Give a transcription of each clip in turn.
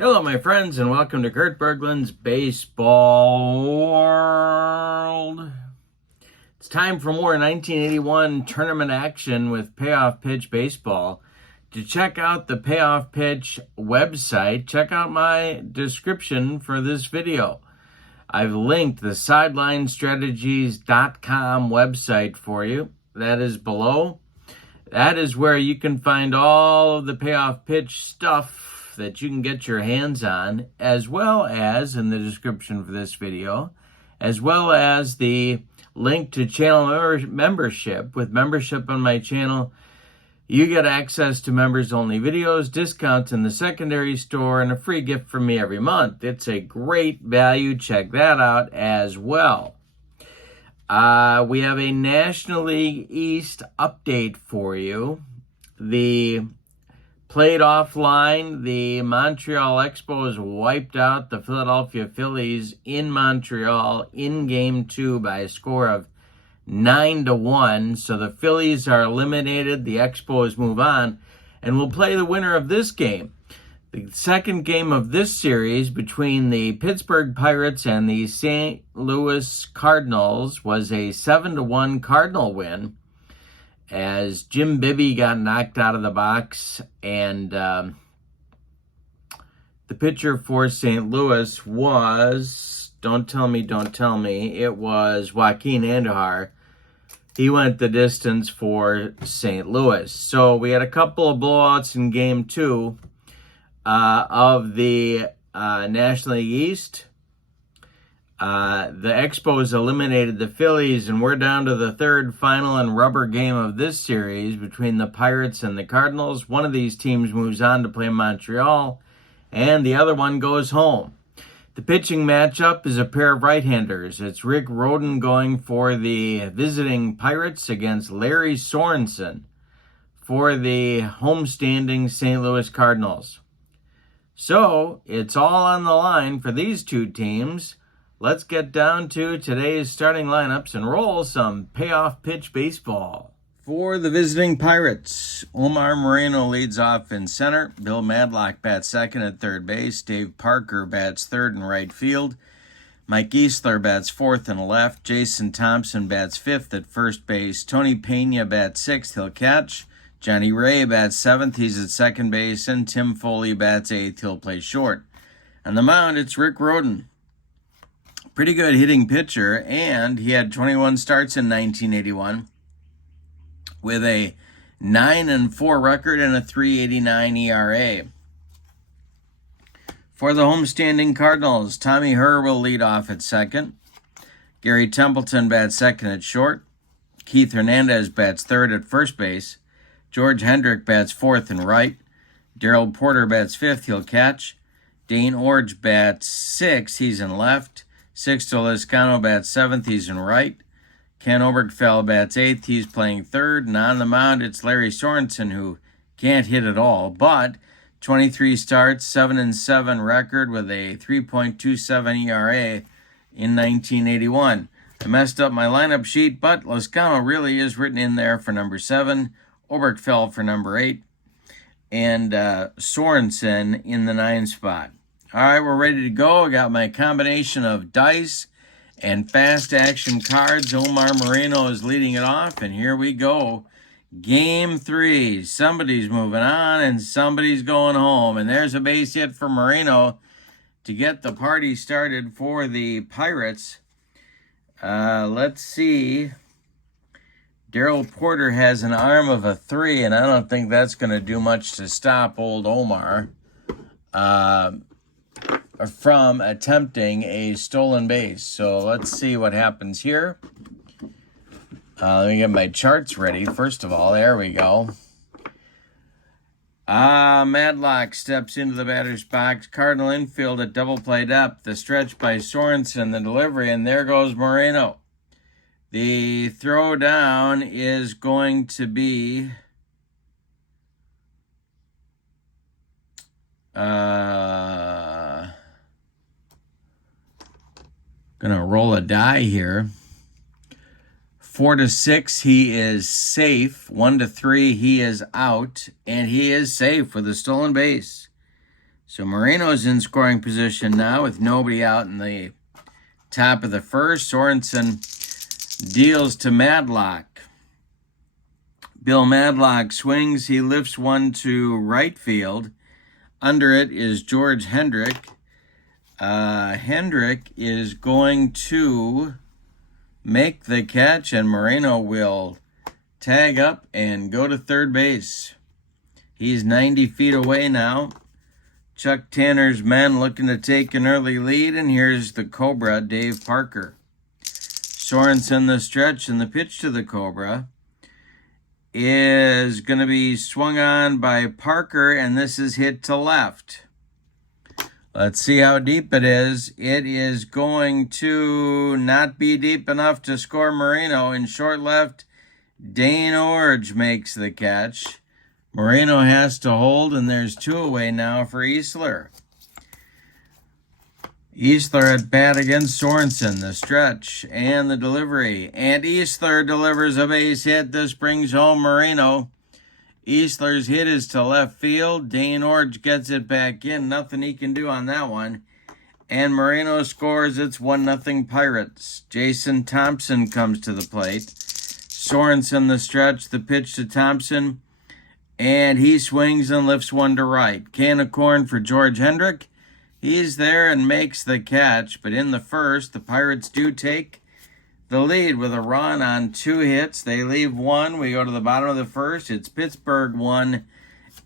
Hello, my friends, and welcome to Kurt Berglund's Baseball World. It's time for more 1981 tournament action with Payoff Pitch Baseball. To check out the Payoff Pitch website, check out my description for this video. I've linked the SidelineStrategies.com website for you. That is below. That is where you can find all of the Payoff Pitch stuff that you can get your hands on, as well as in the description for this video, as well as the link to channel membership. With membership on my channel, you get access to members-only videos, discounts in the secondary store, and a free gift from me every month. It's a great value. Check that out as well. We have a National League East update for you. The played offline, the Montreal Expos wiped out the Philadelphia Phillies in Montreal in Game 2 by a score of 9-1. So the Phillies are eliminated. The Expos move on, and we'll play the winner of this game. The second game of this series between the Pittsburgh Pirates and the St. Louis Cardinals was a 7-1 Cardinal win, as Jim Bibby got knocked out of the box, and the pitcher for St. Louis was, don't tell me, it was Joaquin Andujar. He went the distance for St. Louis. So we had a couple of blowouts in Game 2 of the National League East. The Expos eliminated the Phillies, and we're down to the third, final, and rubber game of this series between the Pirates and the Cardinals. One of these teams moves on to play Montreal, and the other one goes home. The pitching matchup is a pair of right-handers. It's Rick Rhodes going for the visiting Pirates against Larry Sorensen for the homestanding St. Louis Cardinals. So, it's all on the line for these two teams. Let's get down to today's starting lineups and roll some Payoff Pitch Baseball. For the visiting Pirates, Omar Moreno leads off in center. Bill Madlock bats second at third base. Dave Parker bats third in right field. Mike Easler bats fourth and left. Jason Thompson bats fifth at first base. Tony Pena bats sixth. He'll catch. Johnny Ray bats seventh. He's at second base. And Tim Foley bats eighth. He'll play short. On the mound, it's Rick Rhodes. Pretty good hitting pitcher, and he had 21 starts in 1981 with a 9-4 record and a 3.89 ERA. For the homestanding Cardinals, Tommy Herr will lead off at second. Gary Templeton bats second at short. Keith Hernandez bats third at first base. George Hendrick bats fourth and right. Darrell Porter bats fifth. He'll catch. Dane Orge bats sixth. He's in left. Sixto Lizcano bats seventh. He's in right. Ken Obergfell bats eighth. He's playing third. And on the mound, it's Larry Sorensen, who can't hit at all, but 23 starts, 7-7 record with a 3.27 ERA in 1981. I messed up my lineup sheet, but Lizcano really is written in there for number 7, Obergfell for number 8, and Sorensen in the 9 spot. All right, we're ready to go. I got my combination of dice and fast action cards. Omar Moreno is leading it off, and here we go. Game 3. Somebody's moving on, and somebody's going home. And there's a base hit for Moreno to get the party started for the Pirates. Let's see. Darrell Porter has an arm of a 3, and I don't think that's going to do much to stop old Omar from attempting a stolen base. So let's see what happens here. Let me get my charts ready. First of all, there we go. Madlock steps into the batter's box. Cardinal infield at double play depth. The stretch by Sorensen, the delivery, and there goes Moreno. The throw down is going to be gonna roll a die here. 4-6, he is safe. 1-3, he is out, and he is safe with a stolen base. So Moreno's in scoring position now with nobody out in the top of the first. Sorensen deals to Madlock. Bill Madlock swings. He lifts one to right field. Under it is George Hendrick. Hendrick is going to make the catch, and Moreno will tag up and go to third base. He's 90 feet away now. Chuck Tanner's men looking to take an early lead, and here's the Cobra, Dave Parker. Sorensen the stretch, and the pitch to the Cobra is going to be swung on by Parker, and this is hit to left. Let's see how deep it is. It is going to not be deep enough to score Moreno. In short left, Dane Orge makes the catch. Moreno has to hold, and there's two away now for Easler. Easler at bat against Sorensen, the stretch and the delivery. And Easler delivers a base hit. This brings home Moreno. Easler's hit is to left field. Dane Orge gets it back in. Nothing he can do on that one. And Moreno scores. It's 1-0 Pirates. Jason Thompson comes to the plate. Sorensen the stretch, the pitch to Thompson. And he swings and lifts one to right. Can of corn for George Hendrick. He's there and makes the catch. But in the first, the Pirates do take the lead with a run on 2 hits. They leave 1. We go to the bottom of the first. It's Pittsburgh 1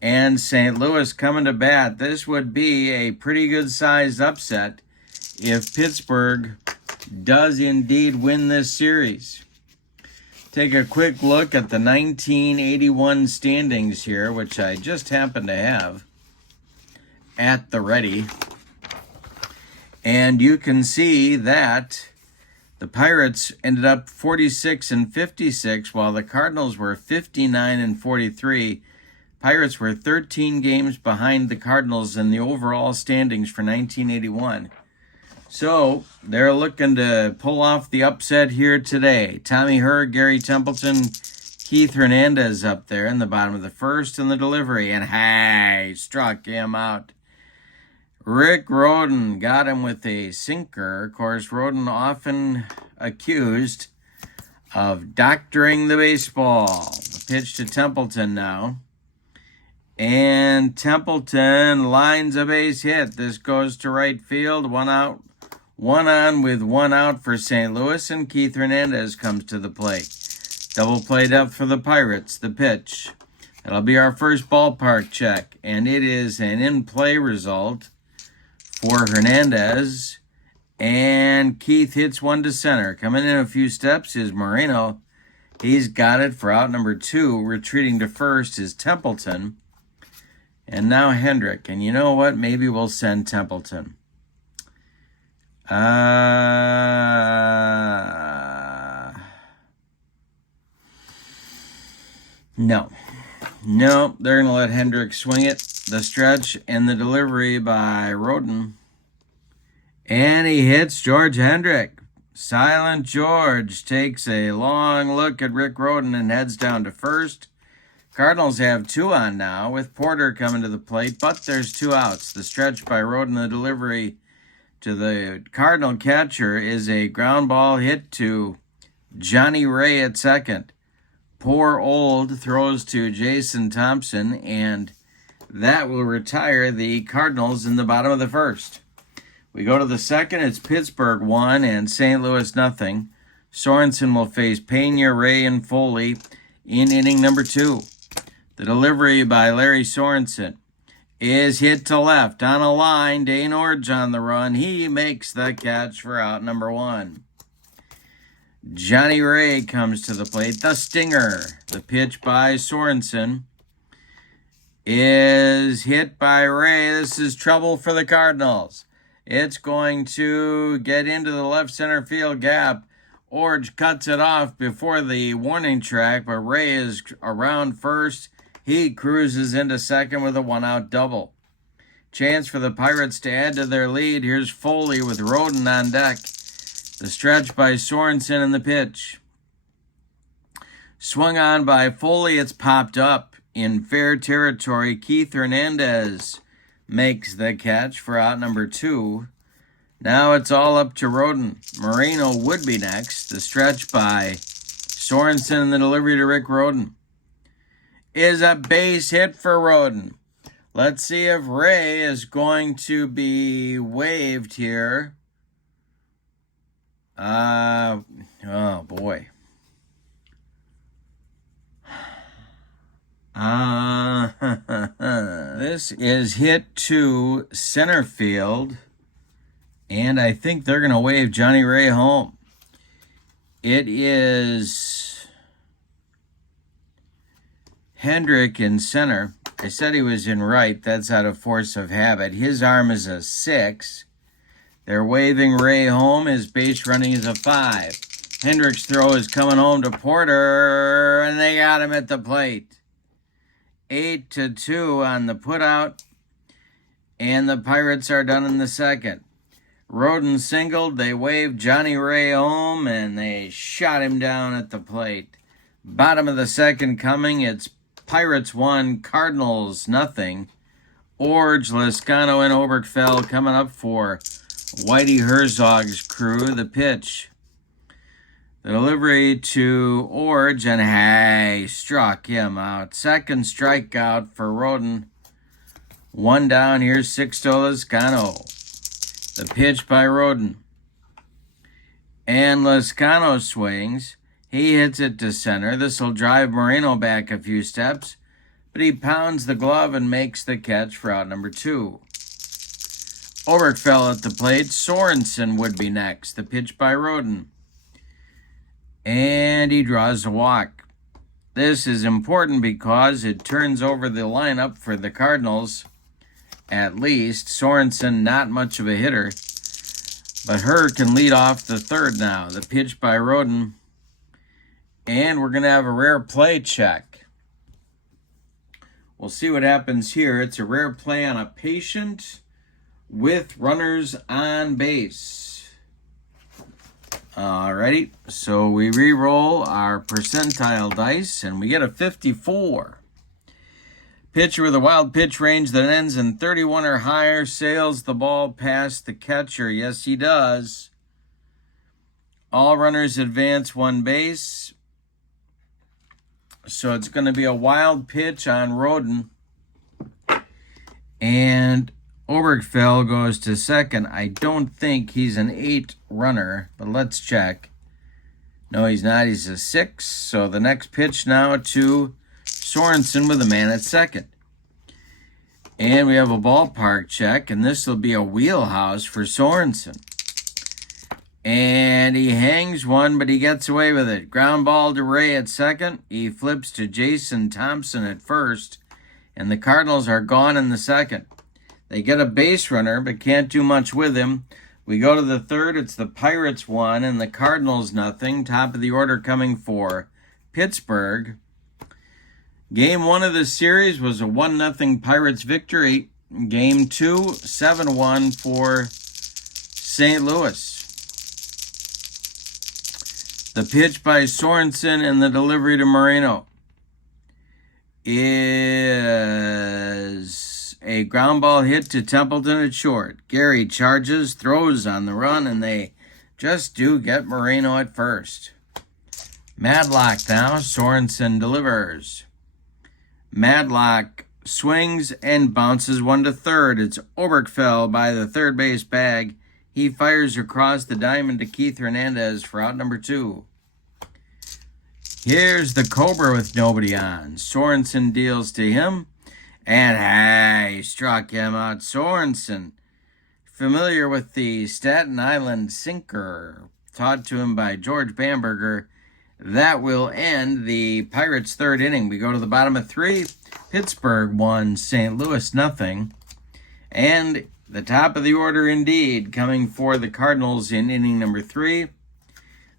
and St. Louis coming to bat. This would be a pretty good sized upset if Pittsburgh does indeed win this series. Take a quick look at the 1981 standings here, which I just happen to have at the ready. And you can see that the Pirates ended up 46-56, while the Cardinals were 59-43. Pirates were 13 games behind the Cardinals in the overall standings for 1981. So they're looking to pull off the upset here today. Tommy Herr, Gary Templeton, Keith Hernandez up there in the bottom of the first in the delivery. And hey, struck him out. Rick Rhodes got him with a sinker. Of course, Rhodes often accused of doctoring the baseball. The pitch to Templeton now. And Templeton lines a base hit. This goes to right field. 1 out. 1 on with 1 out for St. Louis, and Keith Hernandez comes to the plate. Double play depth for the Pirates. The pitch. That'll be our first ballpark check, and it is an in-play result for Hernandez. And Keith hits one to center. Coming in a few steps is Moreno. He's got it for out number 2. Retreating to first is Templeton. And now Hendrick. And you know what? Maybe we'll send Templeton. No, they're going to let Hendrick swing it. The stretch and the delivery by Rhodes. And he hits George Hendrick. Silent George takes a long look at Rick Rhodes and heads down to first. Cardinals have 2 on now with Porter coming to the plate, but there's 2 outs. The stretch by Rhodes and the delivery to the Cardinal catcher is a ground ball hit to Johnny Ray at second. Poor Old throws to Jason Thompson, and that will retire the Cardinals in the bottom of the first. We go to the second. It's Pittsburgh 1 and St. Louis 0. Sorensen will face Pena, Ray, and Foley in inning number 2. The delivery by Larry Sorensen is hit to left on a line. Dane Orge on the run. He makes the catch for out number 1. Johnny Ray comes to the plate. The stinger. The pitch by Sorensen is hit by Ray. This is trouble for the Cardinals. It's going to get into the left center field gap. Orge cuts it off before the warning track, but Ray is around first. He cruises into second with a 1-out double. Chance for the Pirates to add to their lead. Here's Foley with Rhodes on deck. The stretch by Sorensen and the pitch. Swung on by Foley. It's popped up in fair territory. Keith Hernandez makes the catch for out number 2. Now it's all up to Rhodes. Moreno would be next. The stretch by Sorensen and the delivery to Rick Rhodes is a base hit for Rhodes. Let's see if Ray is going to be waived here. Oh boy. This is hit to center field, and I think they're going to wave Johnny Ray home. It is Hendrick in center. I said he was in right. That's out of force of habit. His arm is a 6. They're waving Ray home. His base running is a 5. Hendrick's throw is coming home to Porter, and they got him at the plate. 8-2 on the putout, and the Pirates are done in the second. Rhodes singled. They waved Johnny Ray home, and they shot him down at the plate. Bottom of the second coming. It's Pirates 1, Cardinals nothing. Orge, Lascano, and Oberkfell coming up for Whitey Herzog's crew. The pitch. The delivery to Orge, and struck him out. Second strikeout for Rhodes. 1 down. Here's Sixto Lascano. The pitch by Rhodes. And Lascano swings. He hits it to center. This will drive Moreno back a few steps, but he pounds the glove and makes the catch for out number 2. Oberkfell at the plate. Sorensen would be next. The pitch by Rhodes. And he draws a walk. This is important because it turns over the lineup for the Cardinals. At least Sorensen, not much of a hitter, but Herr can lead off the third now. The pitch by Rhodes. And we're going to have a rare play check. We'll see what happens here. It's a rare play on a patient with runners on base. Alrighty, so we re-roll our percentile dice, and we get a 54. Pitcher with a wild pitch range that ends in 31 or higher sails the ball past the catcher. Yes, he does. All runners advance 1 base. So it's going to be a wild pitch on Rhodes. And Oberkfell goes to second. I don't think he's an 8 runner, but let's check. No, he's not. He's a 6. So the next pitch now to Sorensen with a man at second. And we have a ballpark check, and this will be a wheelhouse for Sorensen. And he hangs one, but he gets away with it. Ground ball to Ray at second. He flips to Jason Thompson at first, and the Cardinals are gone in the second. They get a base runner, but can't do much with him. We go to the third. It's the Pirates 1 and the Cardinals nothing. Top of the order coming for Pittsburgh. Game 1 of the series was a 1-0 Pirates victory. Game 2, 7-1 for St. Louis. The pitch by Sorensen and the delivery to Moreno is a ground ball hit to Templeton at short. Gary charges, throws on the run, and they just do get Moreno at first. Madlock now. Sorensen delivers. Madlock swings and bounces 1 to third. It's Oberkfell by the third base bag. He fires across the diamond to Keith Hernandez for out number 2. Here's the Cobra with nobody on. Sorensen deals to him, and he struck him out. Sorensen, familiar with the Staten Island sinker, taught to him by George Bamberger. That will end the Pirates' third inning. We go to the bottom of 3. Pittsburgh 1, St. Louis nothing. And the top of the order indeed, coming for the Cardinals in inning number 3.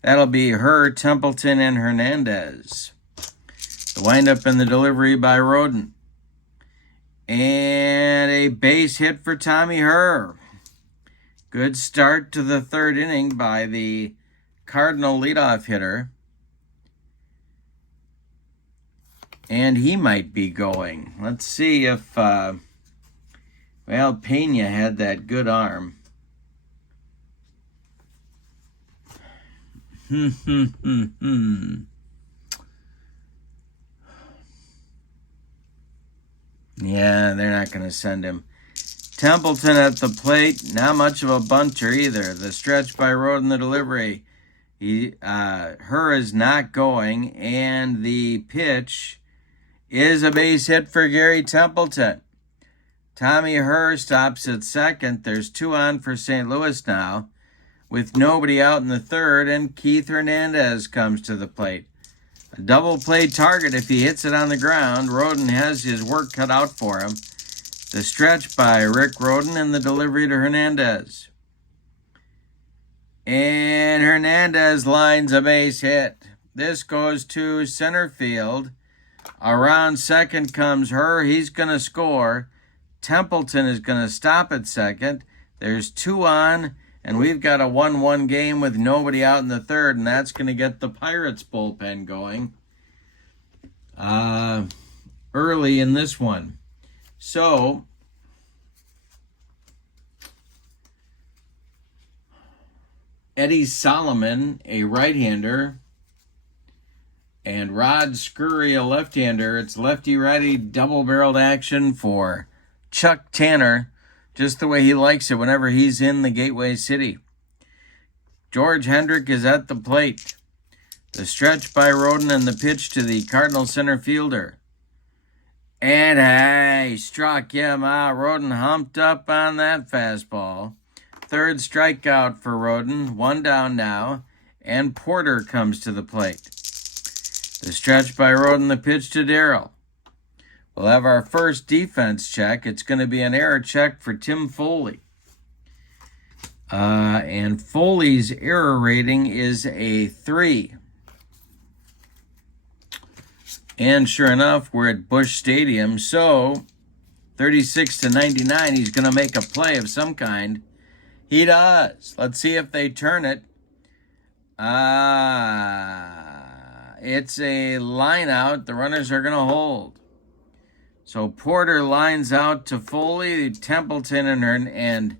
That'll be Herr, Templeton, and Hernandez. The windup and the delivery by Rhodes. And a base hit for Tommy Herr. Good start to the third inning by the Cardinal leadoff hitter. And he might be going. Let's see if Well, Pena had that good arm. Yeah, they're not going to send him. Templeton at the plate, not much of a bunter either. The stretch by Rhodes in the delivery. Her is not going, and the pitch is a base hit for Gary Templeton. Tommy Herr stops at second. There's 2 on for St. Louis now, with nobody out in the third, and Keith Hernandez comes to the plate. A double play target if he hits it on the ground. Rhodes has his work cut out for him. The stretch by Rick Rhodes and the delivery to Hernandez. And Hernandez lines a base hit. This goes to center field. Around second comes Herr. He's going to score. Templeton is going to stop at second. There's 2 on, and we've got a 1-1 game with nobody out in the third, and that's going to get the Pirates bullpen going early in this one. So, Eddie Solomon, a right-hander, and Rod Scurry, a left-hander. It's lefty-righty double-barreled action for Chuck Tanner, just the way he likes it whenever he's in the Gateway City. George Hendrick is at the plate. The stretch by Rhodes and the pitch to the Cardinal center fielder. And he struck him out. Rhodes humped up on that fastball. Third strikeout for Rhodes. 1 down now. And Porter comes to the plate. The stretch by Rhodes and the pitch to Darrell. We'll have our first defense check. It's going to be an error check for Tim Foley. And Foley's error rating is a 3. And sure enough, we're at Busch Stadium. So, 36-99, he's going to make a play of some kind. He does. Let's see if they turn it. It's a line out. The runners are going to hold. So Porter lines out to Foley. Templeton and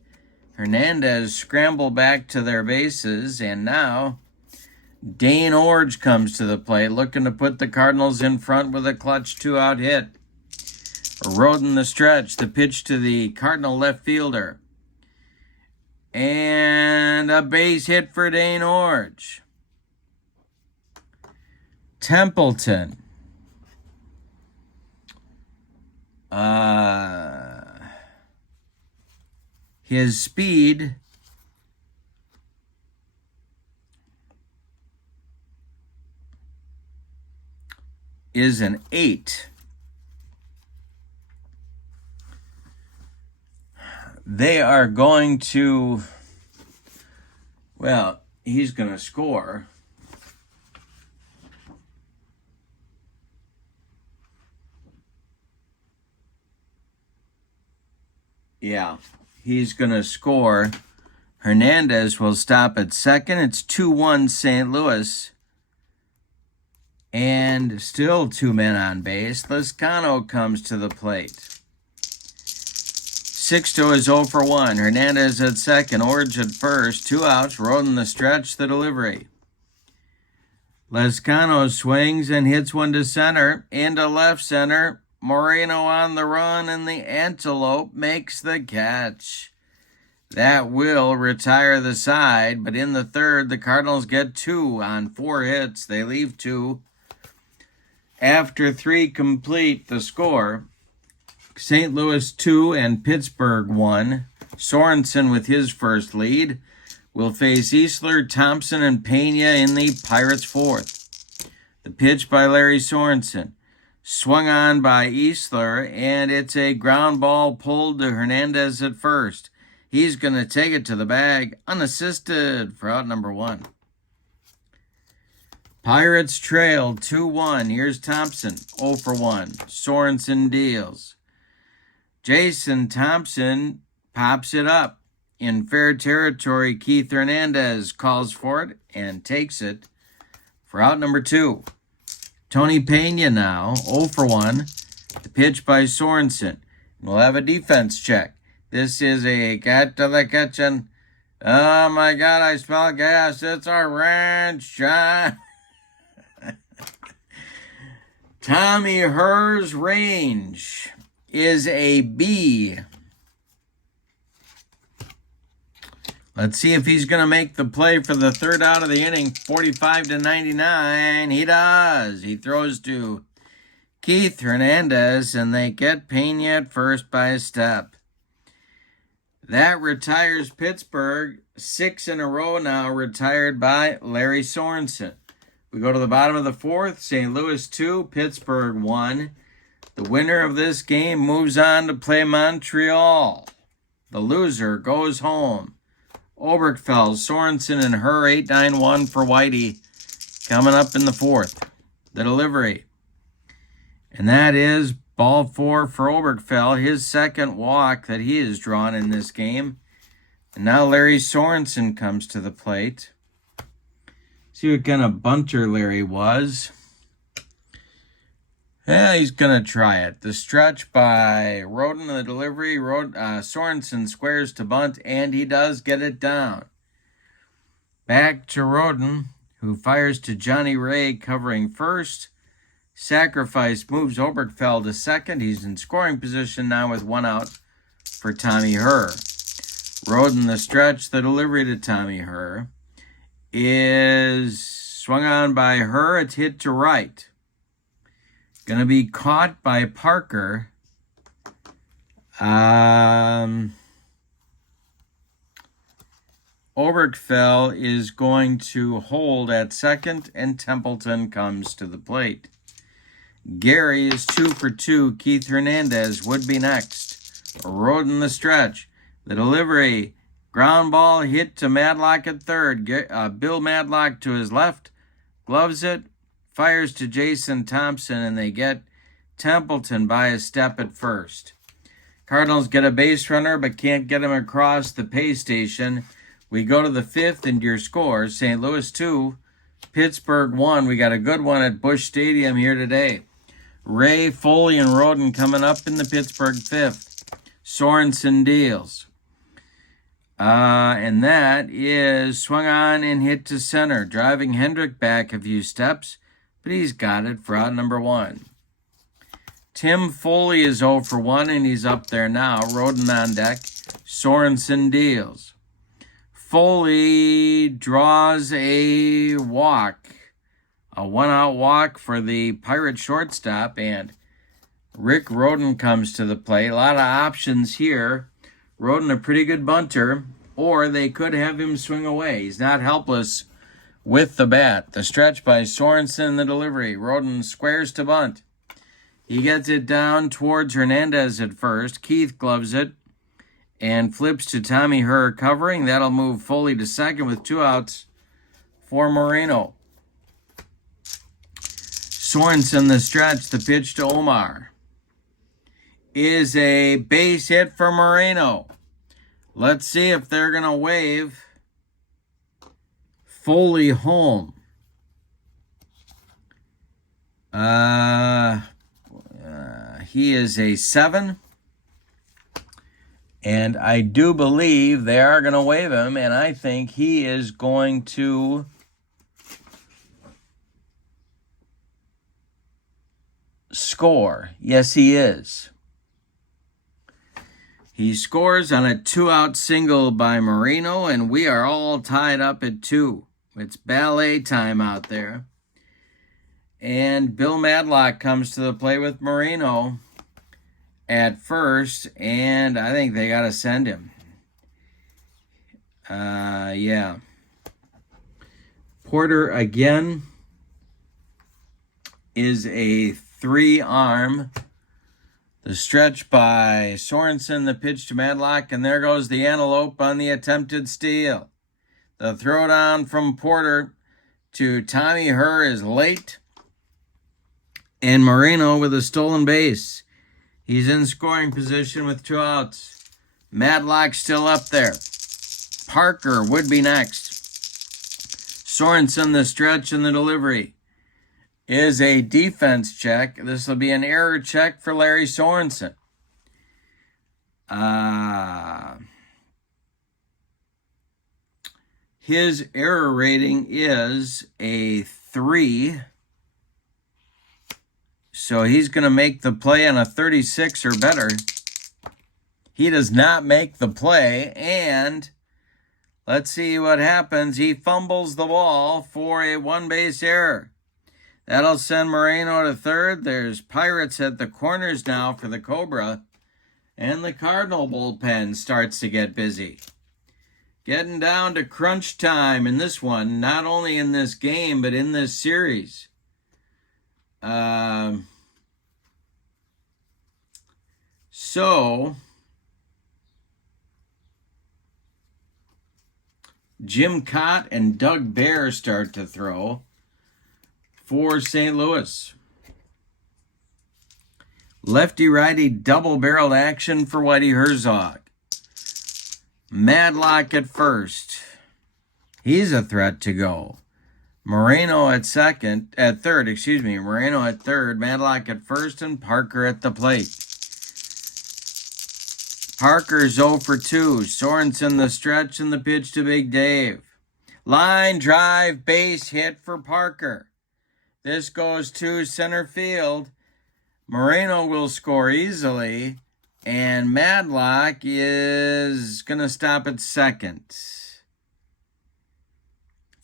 Hernandez scramble back to their bases. And now Dane Orge comes to the plate, looking to put the Cardinals in front with a clutch 2-out hit. Rhodes in the stretch. The pitch to the Cardinal left fielder. And a base hit for Dane Orge. Templeton. His speed is an 8. They are going to, well, he's going to score. Yeah, he's going to score. Hernandez will stop at second. It's 2-1 St. Louis. And still 2 men on base. Lezcano comes to the plate. Sixto is 0 for 1. Hernandez at second. Orge at first. 2 outs. Rhodes in the stretch. The delivery. Lezcano swings and hits one to center. Into left center. Moreno on the run, and the Antelope makes the catch. That will retire the side, but in the third, the Cardinals get 2 on 4 hits. They leave 2. After 3 complete, the score, St. Louis 2 and Pittsburgh 1. Sorensen with his first lead will face Easler, Thompson, and Pena in the Pirates' 4th. The pitch by Larry Sorensen. Swung on by Easler, and it's a ground ball pulled to Hernandez at first. He's going to take it to the bag, unassisted, for out number 1. Pirates trail 2-1. Here's Thompson, 0 for 1. Sorensen deals. Jason Thompson pops it up. In fair territory, Keith Hernandez calls for it and takes it for out number 2. Tony Pena now, 0 for 1. The pitch by Sorensen. We'll have a defense check. This is a get to the kitchen. Oh my God, I smell gas. It's a ranch, John. Tommy Herr's range is a B. Let's see if he's going to make the play for the third out of the inning, 45-99. He does. He throws to Keith Hernandez, and they get Pena at first by a step. That retires Pittsburgh. 6 in a row now retired by Larry Sorensen. We go to the bottom of the fourth. St. Louis 2, Pittsburgh 1. The winner of this game moves on to play Montreal. The loser goes home. Oberkfell, Sorensen, and Herr 8-9-1 for Whitey. Coming up in the fourth. The delivery. And that is ball 4 for Oberkfell. His second walk that he has drawn in this game. And now Larry Sorensen comes to the plate. See what kind of bunter Larry was. Yeah, he's going to try it. The stretch by Rhodes, the delivery. Sorensen squares to bunt, and he does get it down. Back to Rhodes, who fires to Johnny Ray covering first. Sacrifice moves Oberkfell to second. He's in scoring position now with 1 out for Tommy Herr. Rhodes, the stretch. The delivery to Tommy Herr is swung on by Herr. It's hit to right. Going to be caught by Parker. Oberkfell is going to hold at second, and Templeton comes to the plate. Gary is 2 for 2. Keith Hernandez would be next. Rhodes in the stretch. The delivery. Ground ball hit to Madlock at third. Bill Madlock to his left. Gloves it. Fires to Jason Thompson, and they get Templeton by a step at first. Cardinals get a base runner, but can't get him across the pay station. We go to the fifth, and your scores, St. Louis 2, Pittsburgh 1. We got a good one at Busch Stadium here today. Ray, Foley, and Rhodes coming up in the Pittsburgh fifth. Sorensen deals. And that is swung on and hit to center, driving Hendrick back a few steps, but he's got it for out number 1. Tim Foley is 0 for 1, and he's up there now. Rhodes on deck. Sorensen deals. Foley draws a walk. A 1-out walk for the Pirate shortstop, and Rick Rhodes comes to the plate. A lot of options here. Rhodes a pretty good bunter, or they could have him swing away. He's not helpless with the bat. The stretch by Sorensen, the delivery. Rhodes squares to bunt. He gets it down towards Hernandez at first. Keith gloves it and flips to Tommy Herr covering. That'll move Foley to second with 2 outs for Moreno. Sorensen the stretch. The pitch to Omar is a base hit for Moreno. Let's see if they're going to wave Foley home. He is a 7. And I do believe they are going to wave him, and I think he is going to score. Yes, he is. He scores on a 2-out single by Moreno, and we are all tied up at 2. It's ballet time out there. And Bill Madlock comes to the plate with Moreno at first, and I think they got to send him. Yeah. Porter again is a 3-arm. The stretch by Sorensen, the pitch to Madlock, and there goes the antelope on the attempted steal. The throwdown from Porter to Tommy Herr is late, and Moreno with a stolen base. He's in scoring position with 2 outs. Madlock still up there. Parker would be next. Sorensen, the stretch and the delivery is a defense check. This will be an error check for Larry Sorensen. His error rating is a 3. So he's going to make the play on a 36 or better. He does not make the play, and let's see what happens. He fumbles the ball for a one-base error. That'll send Moreno to third. There's Pirates at the corners now for the Cobra, and the Cardinal bullpen starts to get busy. Getting down to crunch time in this one, not only in this game, but in this series. So Jim Cott and Doug Bear start to throw for St. Louis. Lefty-righty double-barreled action for Whitey Herzog. Madlock at first. He's a threat to go. Moreno at third. Moreno at third, Madlock at first, and Parker at the plate. Parker's 0 for 2. Sorensen the stretch and the pitch to Big Dave. Line drive, base hit for Parker. This goes to center field. Moreno will score easily, and Madlock is going to stop at second.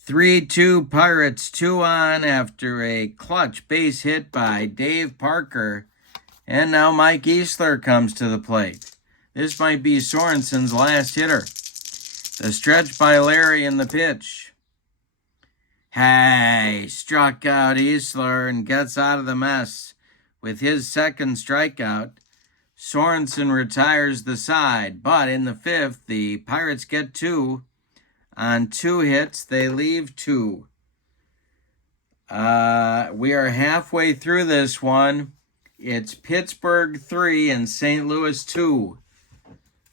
3-2 Pirates, 2 on after a clutch base hit by Dave Parker. And now Mike Easler comes to the plate. This might be Sorensen's last hitter. The stretch by Larry in the pitch. Hey, struck out Easler and gets out of the mess with his second strikeout. Sorensen retires the side, but in the fifth, the Pirates get 2. On 2 hits, they leave 2. We are halfway through this one. It's Pittsburgh 3 and St. Louis 2.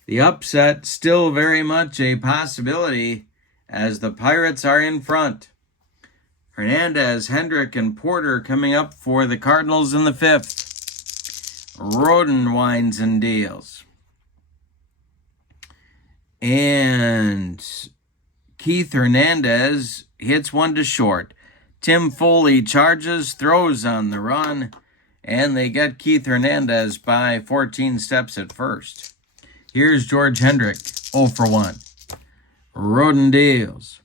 The upset still very much a possibility as the Pirates are in front. Hernandez, Hendrick, and Porter coming up for the Cardinals in the 5th. Rhodes winds and deals. And Keith Hernandez hits one to short. Tim Foley charges, throws on the run, and they get Keith Hernandez by 14 steps at first. Here's George Hendrick, 0 for 1. Rhodes deals.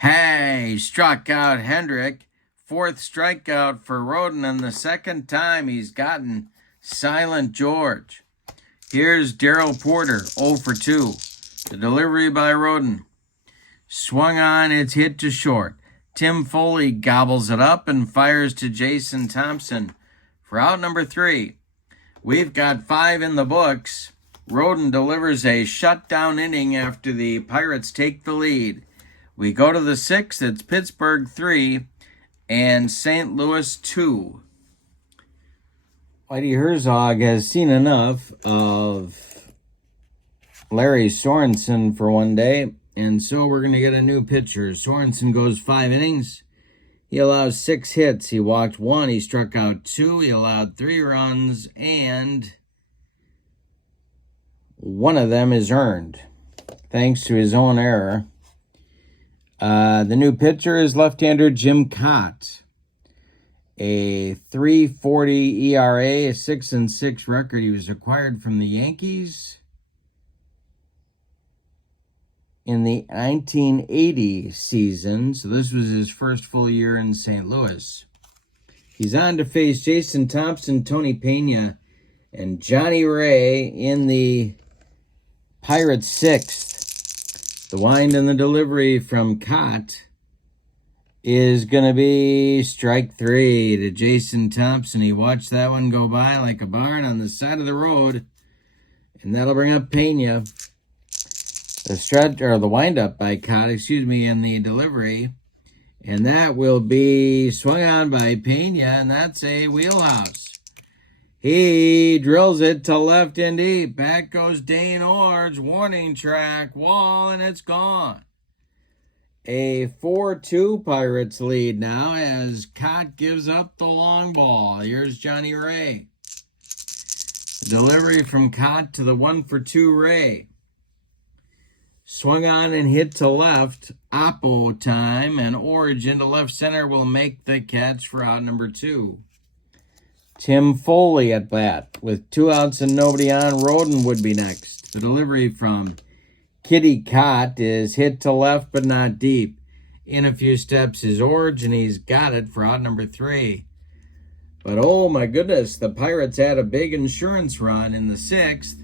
Hey, struck out Hendrick. 4th strikeout for Rhodes, and the second time he's gotten Silent George. Here's Darryl Porter, 0 for 2. The delivery by Rhodes. Swung on, it's hit to short. Tim Foley gobbles it up and fires to Jason Thompson for out number 3. We've got 5 in the books. Rhodes delivers a shutdown inning after the Pirates take the lead. We go to the 6th. It's Pittsburgh 3 and St. Louis 2. Whitey Herzog has seen enough of Larry Sorensen for one day, and so we're going to get a new pitcher. Sorensen goes 5 innings. He allows 6 hits. He walked 1. He struck out 2. He allowed 3 runs, and one of them is earned, thanks to his own error. The new pitcher is left-hander Jim Cott. A 3.40 ERA, a 6-6 record. He was acquired from the Yankees in the 1980 season, so this was his first full year in St. Louis. He's on to face Jason Thompson, Tony Pena, and Johnny Ray in the Pirates 6th. The wind and the delivery from Cott is going to be strike 3 to Jason Thompson. He watched that one go by like a barn on the side of the road, and that'll bring up Pena. The stretch, or the windup by Cott, and the delivery, and that will be swung on by Pena, and that's a wheelhouse. He drills it to left and deep. Back goes Dane Orge, warning track, wall, and it's gone. A 4-2 Pirates lead now as Cott gives up the long ball. Here's Johnny Ray. Delivery from Cott to the 1-for-2 Ray. Swung on and hit to left. Oppo time, and Origin to left center will make the catch for out number 2. Tim Foley at bat. With 2 outs and nobody on, Rhodes would be next. The delivery from Kitty Cott is hit to left but not deep. In a few steps is Origin, and he's got it for out number 3. But oh my goodness, the Pirates had a big insurance run in the 6th.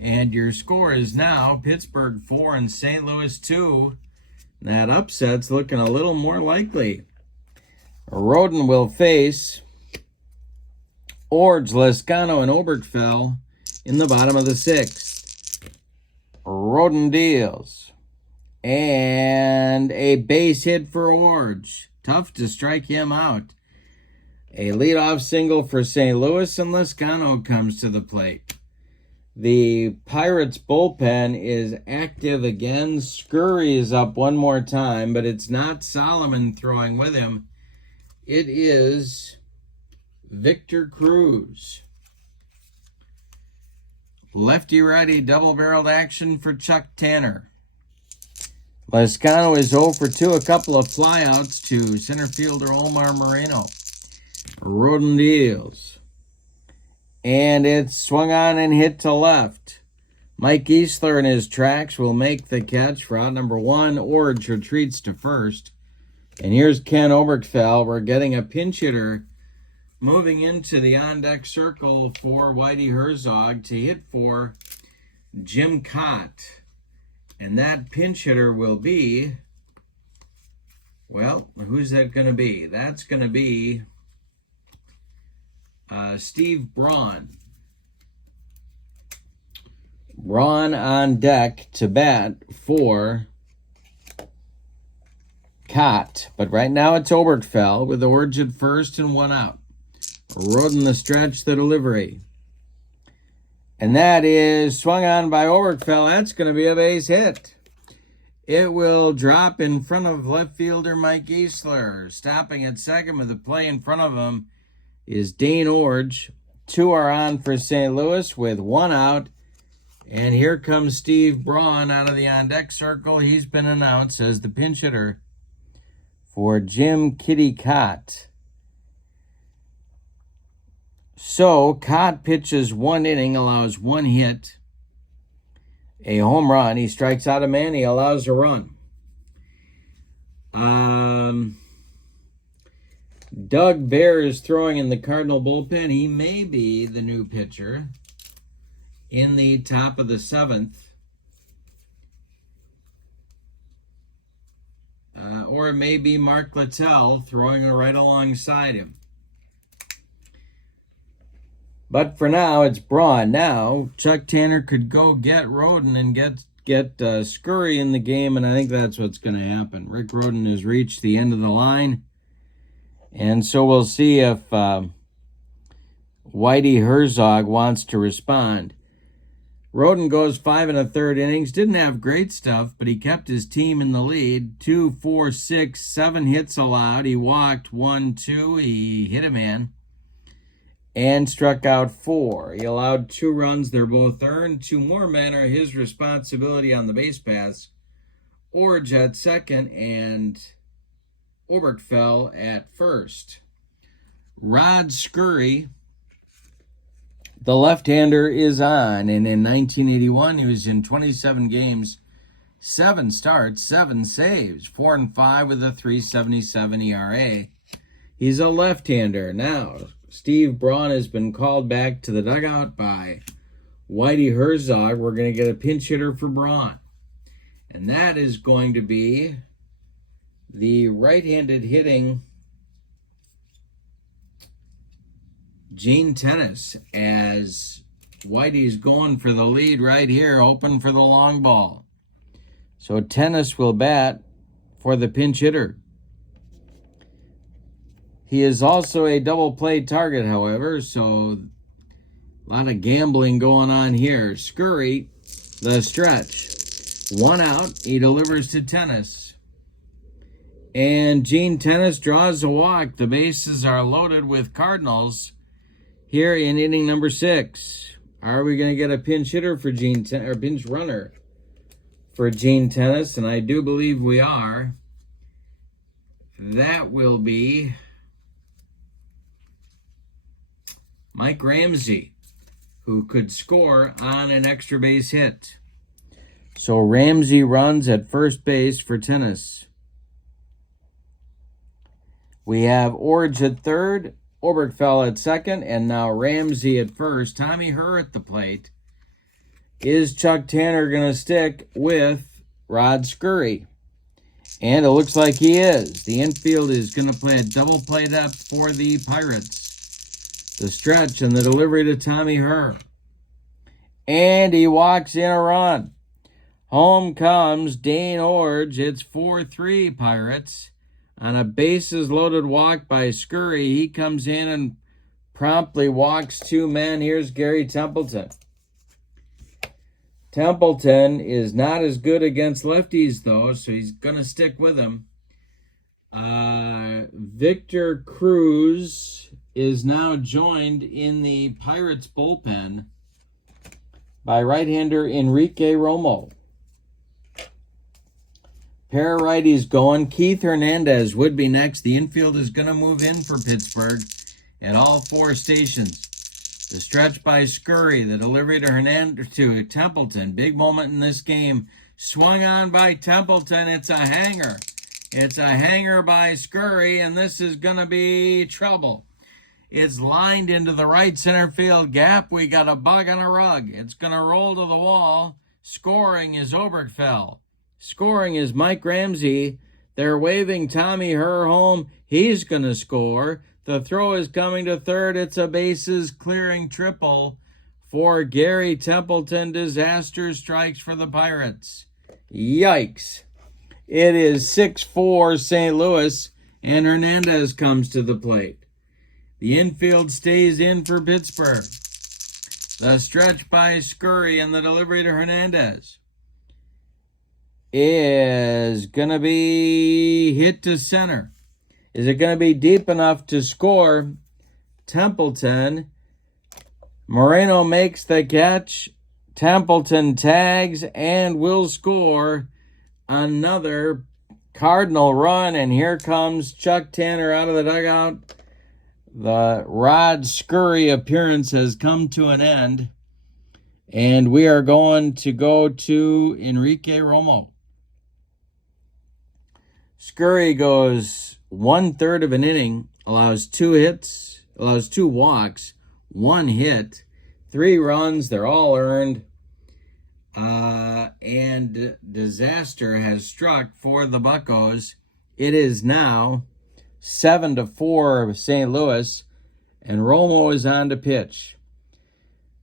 And your score is now Pittsburgh 4 and St. Louis 2. That upset's looking a little more likely. Rhodes will face Orge, Lescano, and Oberkfell in the bottom of the 6th. Rhodes deals. And a base hit for Orge. Tough to strike him out. A leadoff single for St. Louis, and Lescano comes to the plate. The Pirates bullpen is active again. Scurry is up one more time, but it's not Solomon throwing with him. It is Victor Cruz. Lefty-righty double-barreled action for Chuck Tanner. Lescano is 0 for 2, a couple of flyouts to center fielder Omar Moreno. Rhodes deals. And it's swung on and hit to left. Mike Easler in his tracks will make the catch for out number 1. Orge retreats to first. And here's Ken Oberkfell. We're getting a pinch hitter moving into the on-deck circle for Whitey Herzog to hit for Jim Cott. And that pinch hitter will be, well, who's that going to be? That's going to be Steve Braun. Braun on deck to bat for Cott. But right now it's Oberkfell with Orge at first and 1 out. Rhodes in the stretch, the delivery. And that is swung on by Oberkfell. That's going to be a base hit. It will drop in front of left fielder Mike Easler. Stopping at second with the play in front of him is Dane Orge. 2 are on for St. Louis with 1 out. And here comes Steve Braun out of the on-deck circle. He's been announced as the pinch hitter for Jim Kitty Cott. So, Cott pitches 1 inning, allows 1 hit, a home run. He strikes out a man, he allows a run. Doug Bear is throwing in the Cardinal bullpen. He may be the new pitcher in the top of the 7th. Or it may be Mark Littell throwing right alongside him. But for now, it's Braun. Now, Chuck Tanner could go get Rhodes and get Scurry in the game, and I think that's what's going to happen. Rick Rhodes has reached the end of the line, and so we'll see if Whitey Herzog wants to respond. Rhodes goes 5 1/3 innings. Didn't have great stuff, but he kept his team in the lead. 2, 4, 6, 7 hits allowed. He walked 1, 2. He hit a man and struck out 4. He allowed 2 runs. They're both earned. 2 more men are his responsibility on the base paths. Orge at second and Oberkfell at first. Rod Scurry, the left-hander, is on. And in 1981, he was in 27 games, 7 starts, 7 saves, 4 and 5 with a 3.77 ERA. He's a left-hander. Now, Steve Braun has been called back to the dugout by Whitey Herzog. We're going to get a pinch hitter for Braun. And that is going to be the right-handed hitting Gene Tennis, as Whitey's going for the lead right here, open for the long ball. So Tennis will bat for the pinch hitter. He is also a double play target, however, so a lot of gambling going on here. Scurry, the stretch. 1 out, he delivers to Tennis. And Gene Tennis draws a walk. The bases are loaded with Cardinals. here in inning number 6. Are we going to get a pinch hitter for or pinch runner for Gene Tennis? And I do believe we are. That will be Mike Ramsey, who could score on an extra base hit. So Ramsey runs at first base for Tennis. We have Orge at third, Oberkfell at second, and now Ramsey at first. Tommy Herr at the plate. Is Chuck Tanner going to stick with Rod Scurry? And it looks like he is. The infield is going to play a double play depth for the Pirates. The stretch and the delivery to Tommy Herr. And he walks in a run. Home comes Dane Orge. It's 4-3 Pirates. On a bases-loaded walk by Scurry, he comes in and promptly walks 2 men. Here's Gary Templeton. Templeton is not as good against lefties, though, so he's going to stick with him. Victor Cruz is now joined in the Pirates bullpen by right-hander Enrique Romo. Pair of righties going. Keith Hernandez would be next. The infield is going to move in for Pittsburgh at all 4 stations. The stretch by Scurry, the delivery to Templeton. Big moment in this game. Swung on by Templeton. It's a hanger. It's a hanger by Scurry, and this is going to be trouble. It's lined into the right center field gap. We got a bug on a rug. It's going to roll to the wall. Scoring is Oberkfell. Scoring is Mike Ramsey. They're waving Tommy Herr home. He's going to score. The throw is coming to third. It's a bases clearing triple for Gary Templeton. Disaster strikes for the Pirates. Yikes. It is 6-4 St. Louis, and Hernandez comes to the plate. The infield stays in for Pittsburgh. The stretch by Scurry and the delivery to Hernandez is going to be hit to center. Is it going to be deep enough to score? Templeton. Moreno makes the catch. Templeton tags and will score another Cardinal run. And here comes Chuck Tanner out of the dugout. The Rod Scurry appearance has come to an end. And we are going to go to Enrique Romo. Scurry goes 1/3 of an inning, allows 2 hits, allows 2 walks, 1 hit, 3 runs. They're all earned. And disaster has struck for the Buccos. It is now 7-4 St. Louis, and Romo is on to pitch.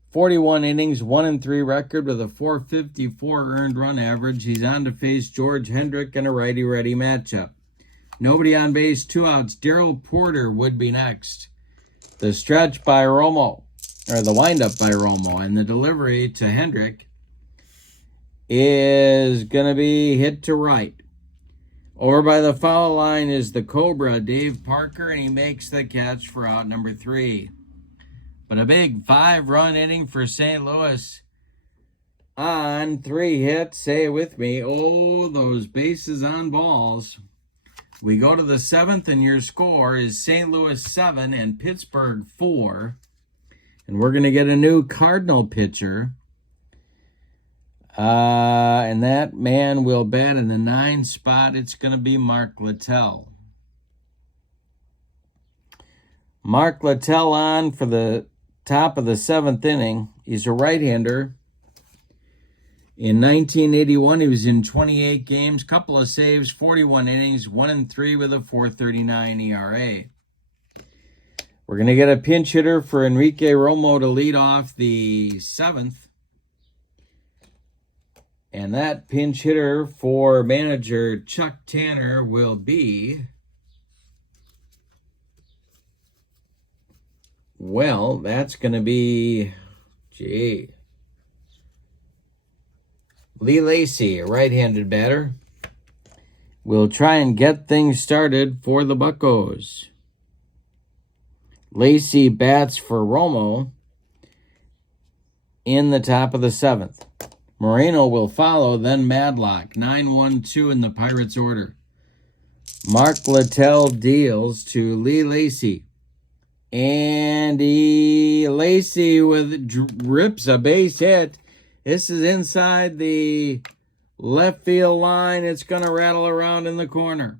41 innings, 1-3 record with a 454 earned run average. He's on to face George Hendrick in a righty-ready matchup. Nobody on base, 2 outs. Darryl Porter would be next. The stretch by Romo, or the windup by Romo, and the delivery to Hendrick is going to be hit to right. Over by the foul line is the Cobra, Dave Parker, and he makes the catch for out number 3. But a big 5-run inning for St. Louis on 3 hits. Say it with me. Oh, those bases on balls. We go to the 7th, and your score is St. Louis 7 and Pittsburgh 4. And we're going to get a new Cardinal pitcher. And that man will bat in the 9 spot. It's going to be Mark Littell. Mark Littell on for the top of the 7th inning. He's a right-hander. In 1981, he was in 28 games, couple of saves, 41 innings, 1-3 with a 4.39 ERA. We're going to get a pinch hitter for Enrique Romo to lead off the 7th. And that pinch hitter for manager Chuck Tanner will be, well, that's going to be, Lee Lacy, a right-handed batter, will try and get things started for the Buccos. Lacey bats for Romo in the top of the 7th. Moreno will follow, then Madlock. 9-1-2 in the Pirates order. Mark Littell deals to Lee Lacy. Andy Lacy rips a base hit. This is inside the left field line. It's going to rattle around in the corner.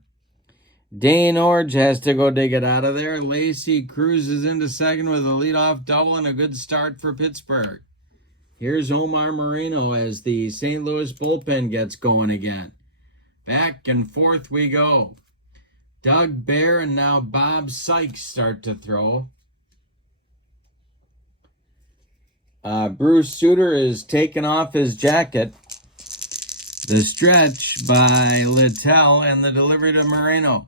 Dane Orge has to go dig it out of there. Lacy cruises into second with a leadoff double and a good start for Pittsburgh. Here's Omar Moreno as the St. Louis bullpen gets going again. Back and forth we go. Doug Bear and now Bob Sykes start to throw. Bruce Sutter is taking off his jacket. The stretch by Littell and the delivery to Moreno.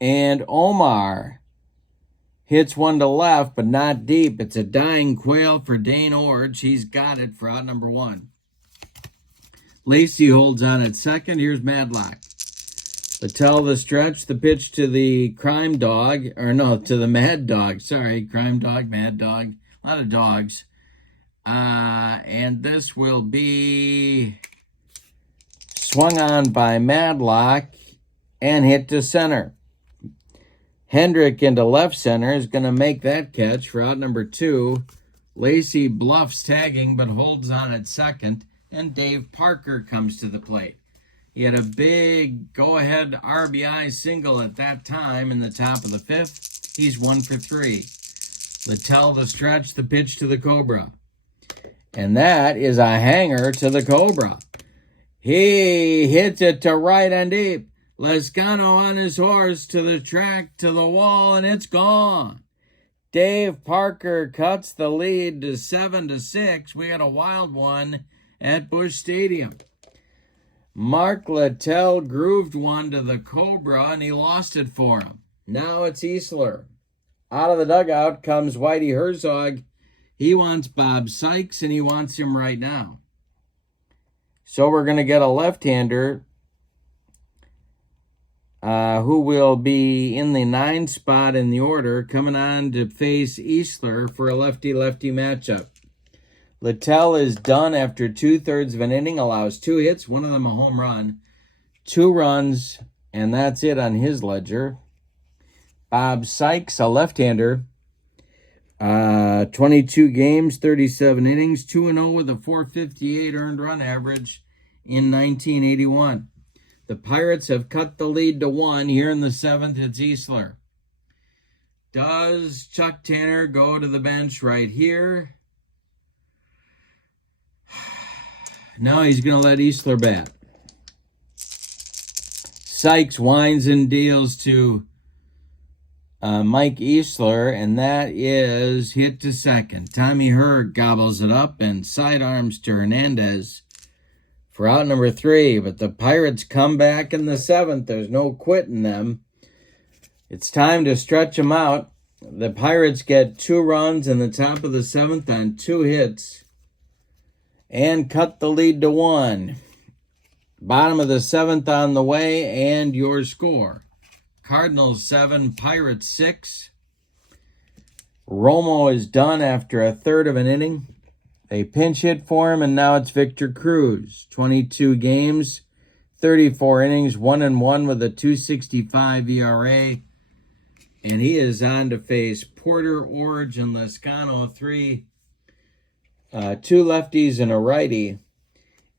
And Omar hits one to left, but not deep. It's a dying quail for Dane Orge. He's got it for out number 1. Lacy holds on at second. Here's Madlock. Littell the stretch, the pitch to the to the Mad Dog. Sorry, Crime Dog, Mad Dog. A lot of dogs. And this will be swung on by Madlock and hit to center. Hendrick into left center is going to make that catch for out number 2. Lacy bluffs tagging but holds on at second, and Dave Parker comes to the plate. He had a big go-ahead RBI single at that time in the top of the 5th. He's 1 for 3. Littell the stretch, the pitch to the Cobra. And that is a hanger to the Cobra. He hits it to right and deep. Lescano on his horse to the track, to the wall, and it's gone. Dave Parker cuts the lead to 7-6. We had a wild one at Busch Stadium. Mark Littell grooved one to the Cobra, and he lost it for him. Now it's Easler. Out of the dugout comes Whitey Herzog. He wants Bob Sykes, and he wants him right now. So we're going to get a left-hander who will be in the 9 spot in the order, coming on to face Easler for a lefty-lefty matchup. Littell is done after 2/3 of an inning, allows 2 hits, one of them a home run, 2 runs, and that's it on his ledger. Bob Sykes, a left-hander, 22 games, 37 innings, 2-0 with a 458 earned run average in 1981. The Pirates have cut the lead to 1. Here in the 7th, it's Easler. Does Chuck Tanner go to the bench right here? No, he's going to let Easler bat. Sykes winds and deals to Mike Easler, and that is hit to second. Tommy Herr gobbles it up and sidearms to Hernandez for out number 3. But the Pirates come back in the 7th. There's no quitting them. It's time to stretch them out. The Pirates get 2 runs in the top of the 7th on 2 hits and cut the lead to 1. Bottom of the 7th on the way, and your score. Cardinals 7, Pirates 6. Romo is done after 1/3 of an inning. They pinch hit for him, and now it's Victor Cruz. 22 games, 34 innings, 1-1 with a 2.65 ERA. And he is on to face Porter, Orge, and Lescano, 3. 2 lefties and a righty.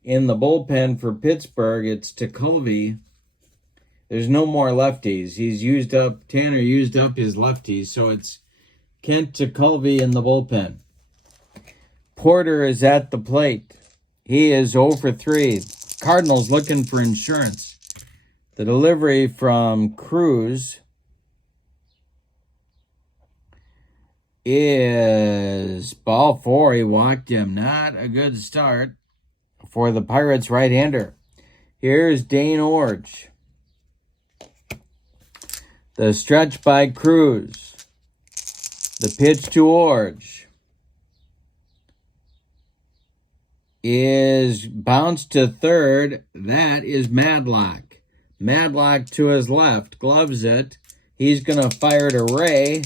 In the bullpen for Pittsburgh, it's Tekulve. There's no more lefties. Tanner used up his lefties, so it's Kent Tekulve in the bullpen. Porter is at the plate. He is 0 for 3. Cardinals looking for insurance. The delivery from Cruz is ball 4. He walked him. Not a good start for the Pirates right-hander. Here's Dane Orge. The stretch by Cruz. The pitch to Orge is bounced to third. That is Madlock. Madlock to his left. Gloves it. He's going to fire to Ray.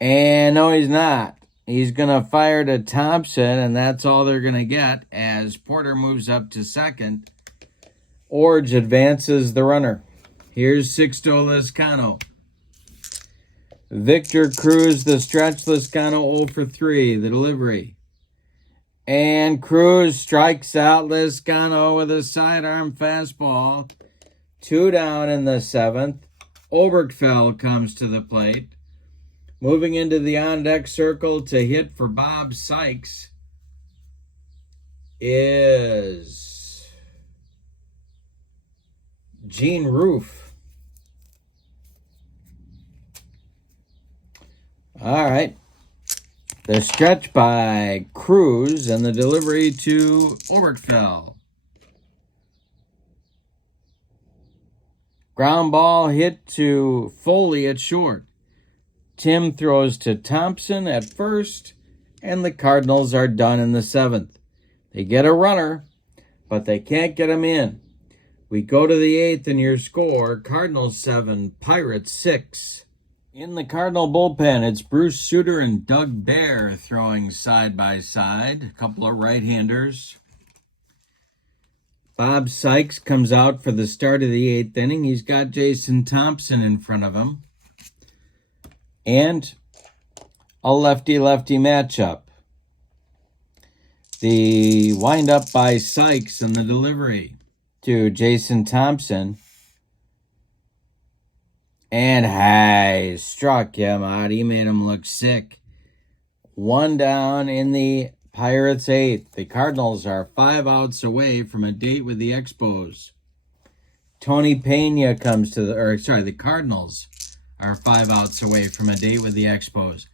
And no, he's not. He's going to fire to Thompson, and that's all they're going to get as Porter moves up to second. Orge advances the runner. Here's Sixto Lezcano. Victor Cruz, the stretch. Lezcano 0 for 3, the delivery. And Cruz strikes out Lezcano with a sidearm fastball. 2 down in the 7th. Oberkfell comes to the plate. Moving into the on-deck circle to hit for Bob Sykes is Gene Roof. All right. The stretch by Cruz and the delivery to Oberkfell. Ground ball hit to Foley at short. Tim throws to Thompson at first, and the Cardinals are done in the 7th. They get a runner, but they can't get him in. We go to the 8th, and your score, Cardinals 7, Pirates 6. In the Cardinal bullpen, it's Bruce Sutter and Doug Bear throwing side by side, a couple of right-handers. Bob Sykes comes out for the start of the 8th inning. He's got Jason Thompson in front of him. And a lefty-lefty matchup. The windup by Sykes and the delivery to Jason Thompson. And Hayes struck him out. He made him look sick. 1 down in the Pirates 8th. The Cardinals are 5 outs away from a date with the Expos. Tony Pena comes to the Cardinals are 5 outs away from a date with the Expos.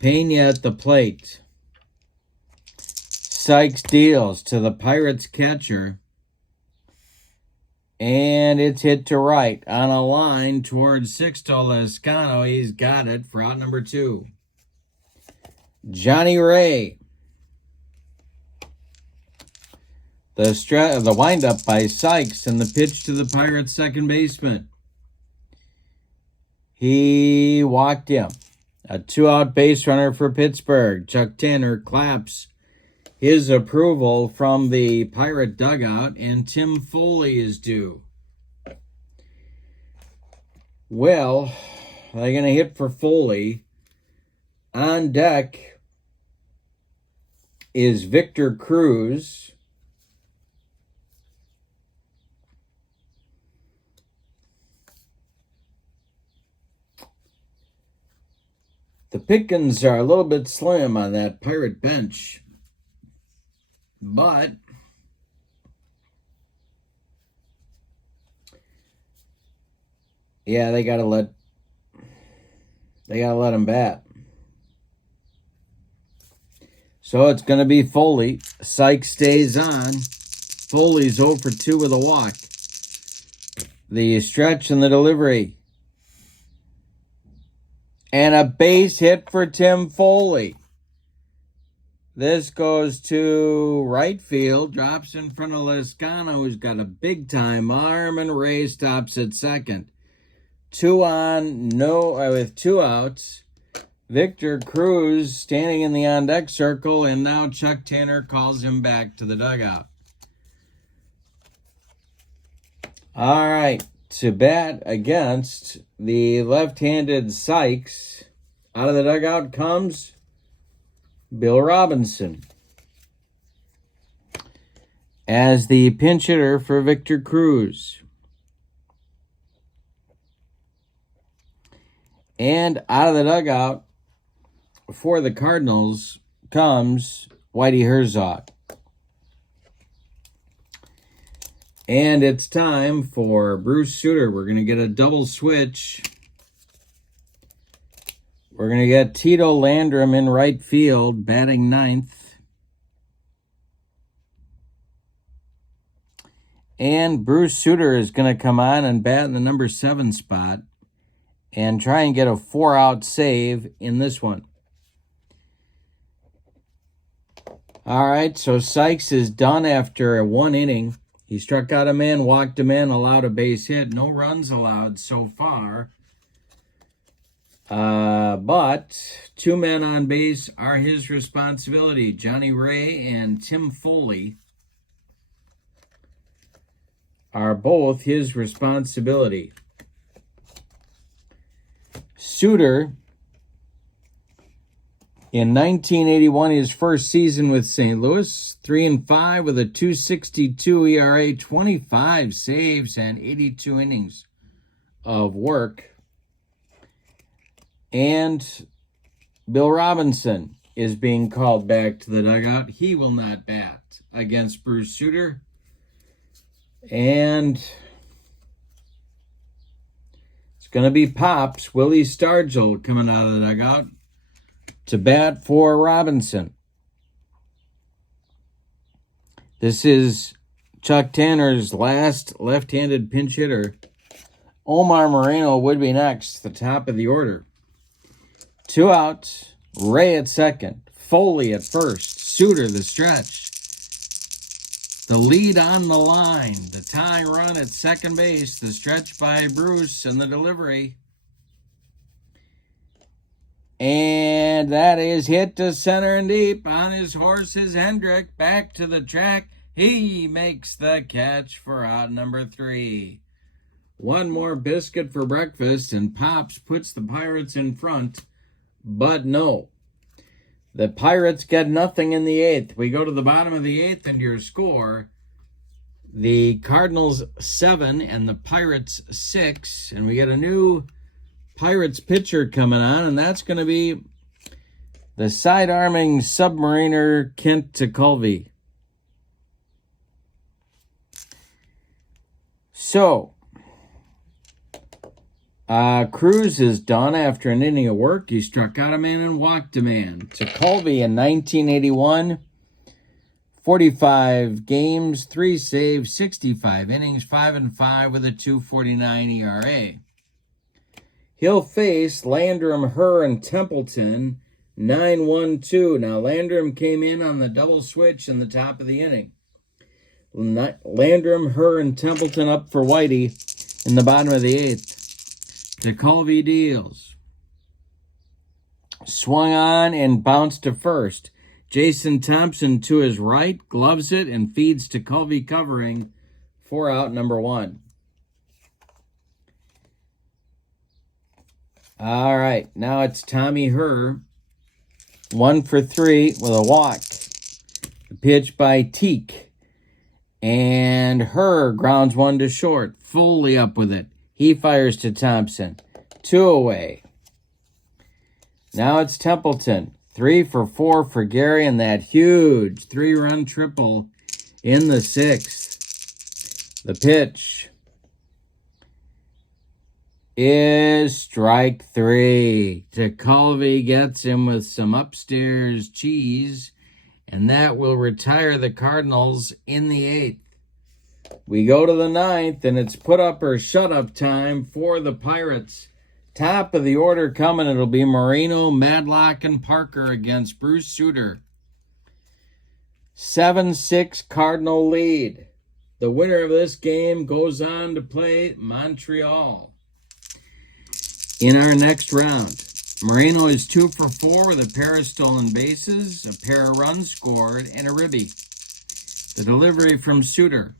Pena at the plate. Sykes deals to the Pirates catcher. And it's hit to right on a line towards Sixto Lezcano. He's got it for out number 2. Johnny Ray. The windup by Sykes and the pitch to the Pirates second baseman. He walked him. A 2-out base runner for Pittsburgh. Chuck Tanner claps his approval from the Pirate dugout, and Tim Foley is due. Well, they're going to hit for Foley. On deck is Victor Cruz. The pickings are a little bit slim on that Pirate bench. But yeah, they gotta let him bat. So it's gonna be Foley. Sykes stays on. Foley's 0 for 2 with a walk. The stretch and the delivery. And a base hit for Tim Foley. This goes to right field, drops in front of Lezcano, who's got a big-time arm, and Ray stops at second. 2 on, with 2 outs. Victor Cruz standing in the on-deck circle, and now Chuck Tanner calls him back to the dugout. All right, to bat against the left-handed Sykes, out of the dugout comes Bill Robinson as the pinch hitter for Victor Cruz. And out of the dugout for the Cardinals comes Whitey Herzog. And it's time for Bruce Sutter. We're going to get a double switch. We're going to get Tito Landrum in right field, batting 9th. And Bruce Sutter is going to come on and bat in the number 7 spot and try and get a 4-out save in this one. All right, so Sykes is done after 1 inning. He struck out a man, walked a man, allowed a base hit. No runs allowed so far. But 2 men on base are his responsibility. Johnny Ray and Tim Foley are both his responsibility. Suter, in 1981, his first season with St. Louis, 3-5 with a 2.62 ERA, 25 saves, and 82 innings of work. And Bill Robinson is being called back to the dugout. He will not bat against Bruce Suter. And it's going to be Pops, Willie Stargell, coming out of the dugout to bat for Robinson. This is Chuck Tanner's last left-handed pinch hitter. Omar Moreno would be next, the top of the order. 2 outs, Ray at second, Foley at first, Suter the stretch. The lead on the line, the tying run at second base, the stretch by Bruce, and the delivery. And that is hit to center and deep. On his horse is Hendrick, back to the track. He makes the catch for out number 3. One more biscuit for breakfast, and Pops puts the Pirates in front. But no, the Pirates get nothing in the 8th. We go to the bottom of the 8th, and your score, the Cardinals 7 and the Pirates 6. And we get a new Pirates pitcher coming on, and that's going to be the side-arming submariner Kent Tekulve. So, Cruz is done after an inning of work. He struck out a man and walked a man. Tekulve in 1981, 45 games, 3 saves, 65 innings, 5-5 with a 2.49 ERA. He'll face Landrum, Herr, and Templeton, 9-1-2. Now, Landrum came in on the double switch in the top of the inning. Landrum, Herr, and Templeton up for Whitey in the bottom of the 8th. Tekulve deals. Swung on and bounced to first. Jason Thompson to his right, gloves it, and feeds Tekulve covering for out number 1. All right, now it's Tommy Herr. 1 for 3 with a walk. The pitch by Teak. And Herr grounds 1 to short. Foley up with it. He fires to Thompson. 2 away. Now it's Templeton. 3 for 4 for Gary, and that huge 3-run triple in the 6th. The pitch is strike 3. Tekulve gets him with some upstairs cheese, and that will retire the Cardinals in the 8th. We go to the 9th, and it's put up or shut up time for the Pirates. Top of the order coming. It'll be Moreno, Madlock, and Parker against Bruce Suter. 7-6 Cardinal lead. The winner of this game goes on to play Montreal in our next round. Moreno is 2 for 4 with a pair of stolen bases, a pair of runs scored, and a ribby. The delivery from Suter.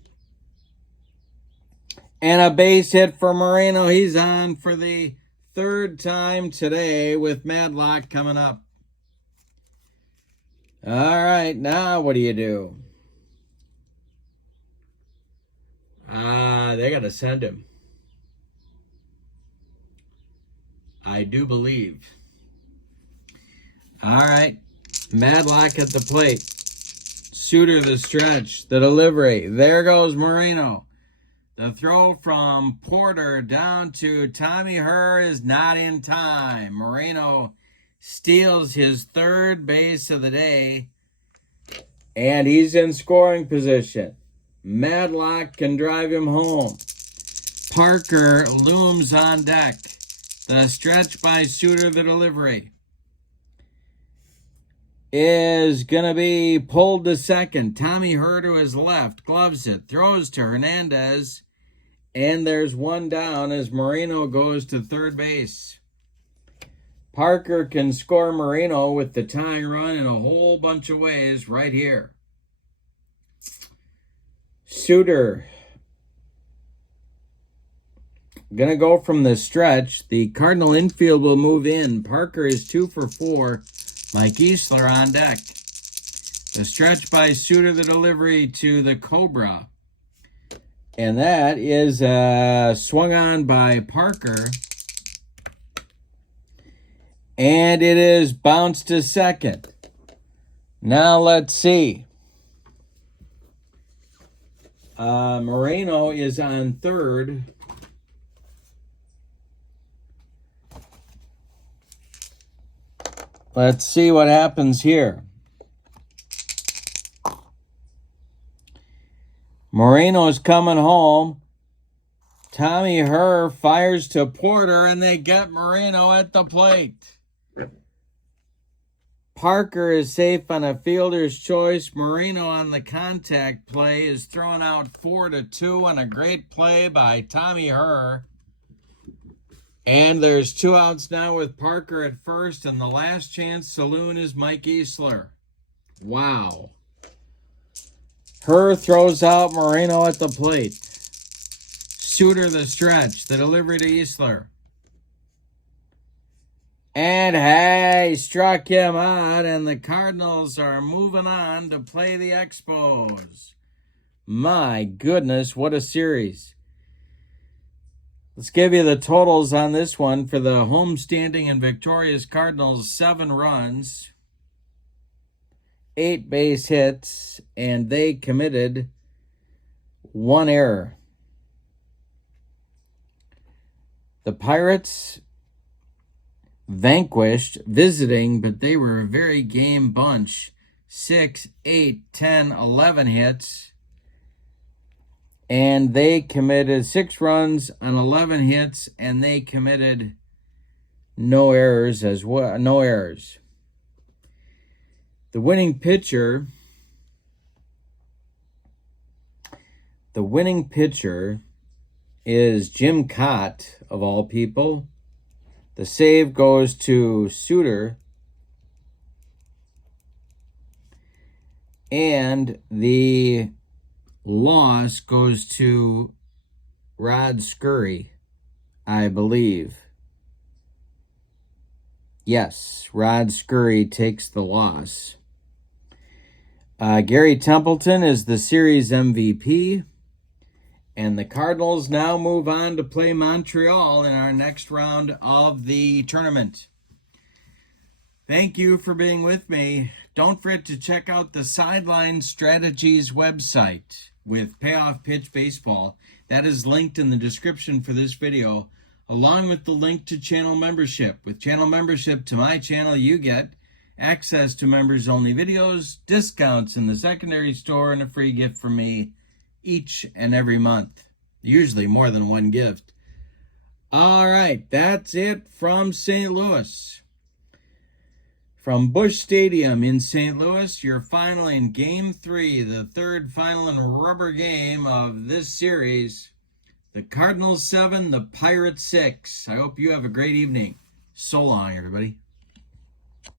And a base hit for Moreno. He's on for the 3rd time today with Madlock coming up. All right, now what do you do? They got to send him. I do believe. All right, Madlock at the plate. Suter the stretch, the delivery. There goes Moreno. The throw from Porter down to Tommy Herr is not in time. Moreno steals his 3rd base of the day, and he's in scoring position. Madlock can drive him home. Parker looms on deck. The stretch by Suter, the delivery. is going to be pulled to second. Tommy Herr to his left, gloves it, throws to Hernandez, and there's one down as Moreno goes to third base. Parker can score Moreno with the tying run in a whole bunch of ways right here. Suter going to go from the stretch. The Cardinal infield will move in. Parker is 2 for 4. Mike Easler on deck. The stretch by Suter, the delivery to the Cobra. And that is swung on by Parker. And it is bounced to second. Now let's see. Moreno is on third. Let's see what happens here. Moreno's coming home. Tommy Herr fires to Porter, and they get Moreno at the plate. Parker is safe on a fielder's choice. Moreno on the contact play is thrown out 4-2 on a great play by Tommy Herr. And there's 2 outs now with Parker at first, and the last chance saloon is Mike Easler. Wow. Herr throws out Moreno at the plate. Suter the stretch, the delivery to Easler. And hey, struck him out, and the Cardinals are moving on to play the Expos. My goodness, what a series. Let's give you the totals on this one. For the homestanding and victorious Cardinals, 7 runs, 8 base hits, and they committed 1 error. The Pirates vanquished visiting, but they were a very game bunch. 6, 8, 10, 11 hits. And they committed 6 runs on 11 hits, and they committed no errors as well. No errors. The winning pitcher is Jim Cott, of all people. The save goes to Suter. And the loss goes to Rod Scurry, I believe. Yes, Rod Scurry takes the loss. Gary Templeton is the series MVP. And the Cardinals now move on to play Montreal in our next round of the tournament. Thank you for being with me. Don't forget to check out the Sideline Strategies website with Payoff Pitch Baseball. That is linked in the description for this video, along with the link to channel membership. With channel membership to my channel, you get access to members-only videos, discounts in the secondary store, and a free gift from me each and every month, usually more than one gift. All right, that's it from St. Louis. From Busch Stadium in St. Louis, your final in Game 3, the third final and rubber game of this series. The Cardinals 7, the Pirates 6. I hope you have a great evening. So long, everybody.